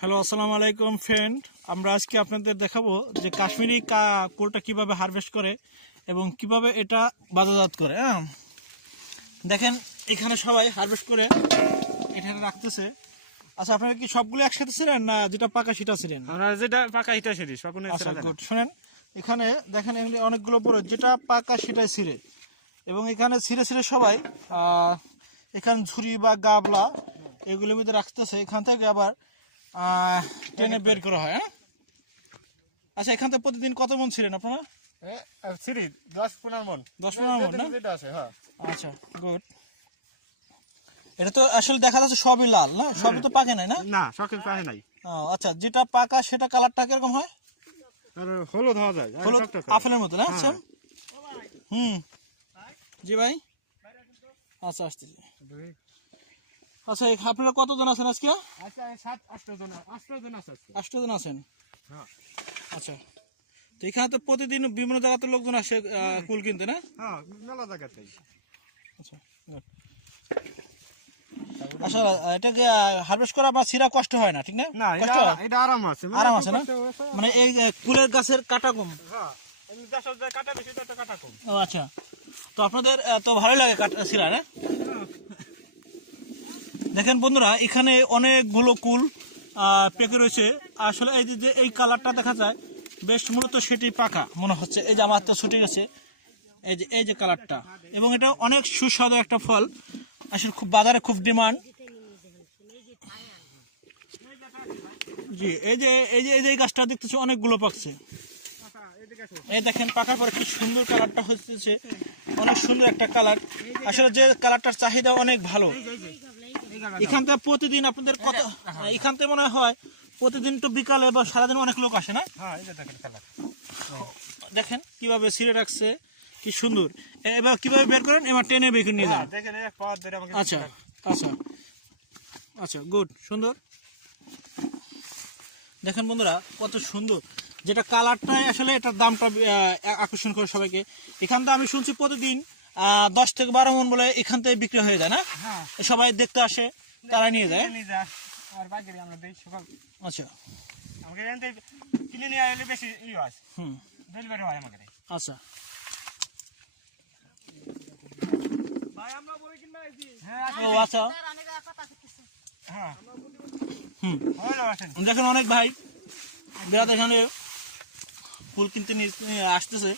Hello, আসসালামু আলাইকুম friend. আমরা আজকে আপনাদের দেখাবো যে কাশ্মীরি কুলটা কিভাবে হারভেস্ট করে এবং কিভাবে এটা বাজারজাত করে। দেখেন এখানে সবাই হারভেস্ট করে এখানে রাখতেছে। আচ্ছা, আপনারা কি সবগুলো একসাথে ছিলেন না যেটা পাকা সেটা ছিলেন? আমরা যেটা পাকা হিটা সেটি সকলে আচ্ছা, গুড। শুনেন, এখানে দেখেন এমনি অনেকগুলো বড় যেটা পাকা সেটাই ছিঁড়ে, এবং এখানে ছিঁড়ে ছিঁড়ে সবাই এখানে ঝুড়ি বা গাবলা এগুলোর মধ্যে রাখতেছে। এখান থেকে আবার টেনে বের করা হয়। আচ্ছা, এখান থেকে প্রতিদিন কত মন ছিলেন আপনারা? 10-15 মন 10-15 মন না? যেটা আছে, হ্যাঁ। আচ্ছা, গুড। এটা তো আসলে দেখা যাচ্ছে সবই লাল না, সবই তো পাকে নাই না? না, সকল পাহে নাই। আচ্ছা, যেটা পাকা সেটা কালারটা কিরকম হয়? আর হলুদ হওয়া যায়, হলুদ আপেলের মতো না? আচ্ছা, জি ভাই। আচ্ছা, আসতেছি। আচ্ছা, আপনারা কতজন আছেন আজকে? আচ্ছা, 7-8 জন আছে। 8 জন আছেন। হ্যাঁ, আচ্ছা, তো এখানে তো প্রতিদিন বিভিন্ন জায়গাতে লোকজন আসে কুল কিনতে না? হ্যাঁ, মেলা জায়গাতেই। আচ্ছা, আচ্ছা, এটাকে হারভেস্ট করা বা ছিঁড়া কষ্ট হয় না, ঠিক না? না, কষ্ট হয়? এটা আরাম আছে, আরাম আছে না? মানে এই কুলের গাছের কাটা কম। হ্যাঁ, এমনি দেশের যে কাটা বেশি, এটা কাটা কম। ও আচ্ছা, তো আপনাদের তো ভালোই লাগে কাটা ছিঁড়া না? দেখেন বন্ধুরা, এখানে অনেকগুলো কুল পেকে রয়েছে। আসলে এই যে এই কালারটা দেখা যায় বেশ, মূলত সেটি পাকা মনে হচ্ছে। এই যে আমার তো ছুটে গেছে, এই যে কালারটা, এবং এটা অনেক সুস্বাদু একটা ফল। আসলে খুব বাজারে খুব ডিমান্ড। জি, এই গাছটা দেখতেছি অনেকগুলো পাকছে। এই দেখেন পাকার পরে কি সুন্দর কালারটা হচ্ছে, অনেক সুন্দর একটা কালার। আসলে যে কালারটার চাহিদা অনেক ভালো। এখান থেকে প্রতিদিন আপনাদের কত, এখান থেকে মনে হয় প্রতিদিন তো বিকালে বা সারাদিন অনেক লোক আসে না? হ্যাঁ, এই যে দেখেন কালার। দেখেন কিভাবে ছিঁড়ে রাখছে, কি সুন্দর। এবার কিভাবে বের করেন? এবার টেনে বের করে নিয়ে যান। দেখেন এক পথ ধরে আমাকে। আচ্ছা আচ্ছা আচ্ছা, গুড, সুন্দর। দেখেন বন্ধুরা কত সুন্দর, যেটা কালারটাই আসলে এটার দামটা আকর্ষণ করে সবাইকে। এখান থেকে আমি শুনছি প্রতিদিন 10 থেকে 12 মন বলে এখান থেকে বিক্রি হয়ে যায় না? হ্যাঁ, সবাই দেখতে আসে, তারা নিয়ে যায়। আর বাকি আমরা দেই সকাল। আচ্ছা, আমাকে জানতে কিনে নিয়ে আসলে বেশি আছে, ডেলিভারি হয় আমাকে। আচ্ছা, ও আচ্ছা। হ্যাঁ, দেখেন অনেক ভাই বিরাট এখানে ফুল কিনতে আসতেছে।